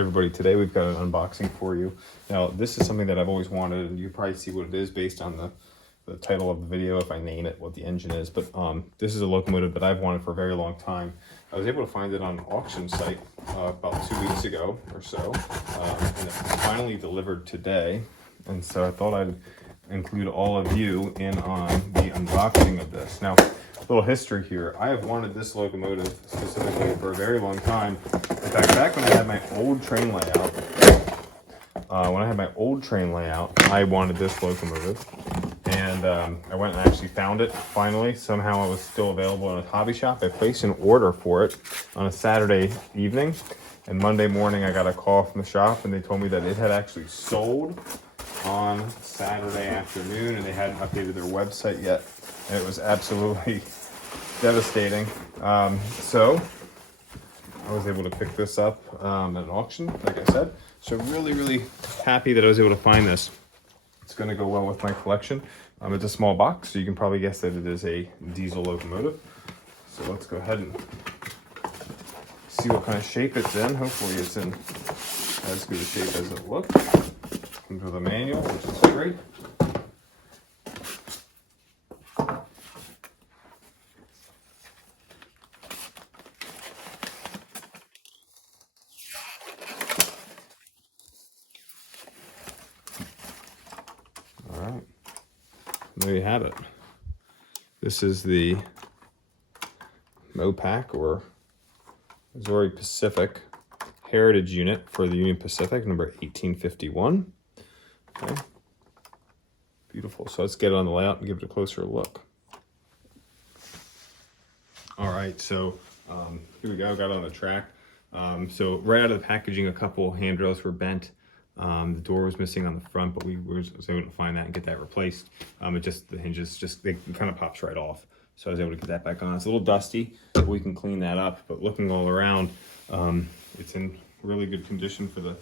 Alright everybody, today we've got an unboxing for you. Now this is something that I've always wanted, and you probably see what it is based on the title of the video if I name it, what the engine is. But this is a locomotive that I've wanted for a very long time. I was able to find it on an auction site about 2 weeks ago or so, and it finally delivered today. And so I thought I'd include all of you in on the unboxing of this. Now, a little history here. I have wanted this locomotive specifically for a very long time. In fact, back when I had my old train layout, I wanted this locomotive. And I went and actually found it finally. Somehow it was still available in a hobby shop. I placed an order for it on a Saturday evening. And Monday morning I got a call from the shop and they told me that it had actually sold on Saturday afternoon and they hadn't updated their website yet. And it was absolutely devastating. So I was able to pick this up at an auction, like I said. So really happy that I was able to find this. It's going to go well with my collection. It's a small box, so you can probably guess that it is a diesel locomotive. So let's go ahead and see what kind of shape it's in. Hopefully it's in as good a shape as it looks. Comes with a manual, which is great. All right, there you have it. This is the mopac or Missouri Pacific Heritage Unit for the Union Pacific, number 1851. Okay, beautiful. So let's get it on the layout and give it a closer look. All right, so here we go. Got it on the track. So right out of the packaging, a couple handrails were bent. The door was missing on the front, but we was able to find that and get that replaced. The hinges they kind of pops right off. So I was able to get that back on. It's a little dusty, but we can clean that up. But looking all around, it's in really good condition for the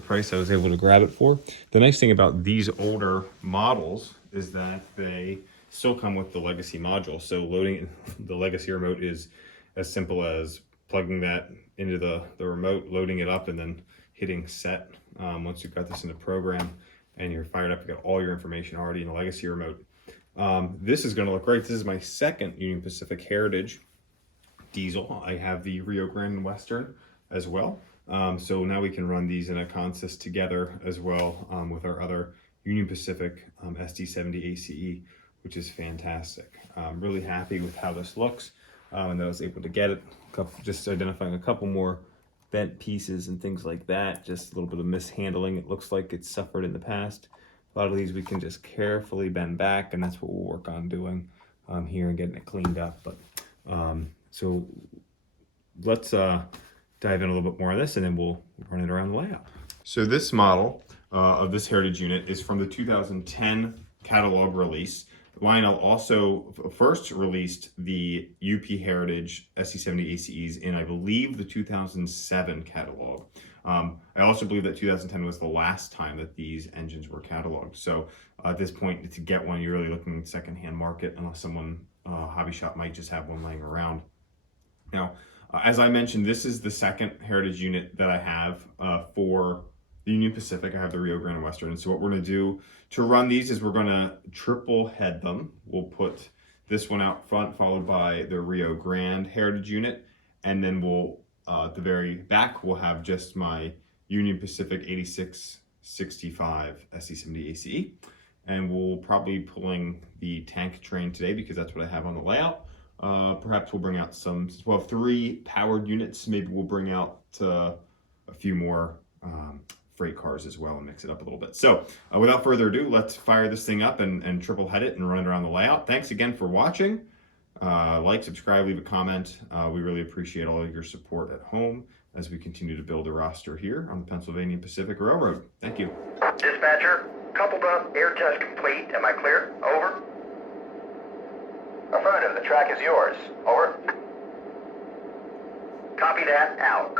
price I was able to grab it for. The nice thing about these older models is that they still come with the legacy module. So loading the legacy remote is as simple as plugging that into the remote, loading it up, and then hitting set. Once you've got this in the program and you're fired up, you got all your information already in the legacy remote. This is going to look great. This is my second Union Pacific Heritage diesel. I have the Rio Grande Western as well. So now we can run these in a consist together as well with our other Union Pacific SD70ace, which is fantastic. I'm really happy with how this looks and that I was able to get it. Just identifying a couple more bent pieces and things like that, just a little bit of mishandling. It looks like it's suffered in the past. A lot of these we can just carefully bend back, and that's what we'll work on doing here and getting it cleaned up. But so let's dive in a little bit more on this and then we'll run it around the layout. So this model of this Heritage unit is from the 2010 catalog release. Lionel also first released the UP Heritage SD70aces in, I believe, the 2007 catalog. I also believe that 2010 was the last time that these engines were cataloged. So at this point, to get one, you're really looking at the secondhand market, unless someone, hobby shop might just have one laying around. Now, as I mentioned, this is the second Heritage unit that I have for the Union Pacific. I have the Rio Grande Western. And so what we're going to do to run these is we're going to triple head them. We'll put this one out front, followed by the Rio Grande Heritage unit. And then we'll, at the very back, we'll have just my Union Pacific 8665 SD70ace. And we'll probably be pulling the tank train today because that's what I have on the layout. Perhaps we'll bring out we'll have 3 powered units. Maybe we'll bring out a few more freight cars as well and mix it up a little bit. So without further ado, let's fire this thing up and triple head it and run it around the layout. Thanks again for watching. Like, subscribe, leave a comment. We really appreciate all of your support at home as we continue to build a roster here on the Pennsylvania Pacific Railroad. Thank you. Dispatcher, coupled up, air test complete. Am I clear? Over. Affirmative, the track is yours. Over. Copy that, out.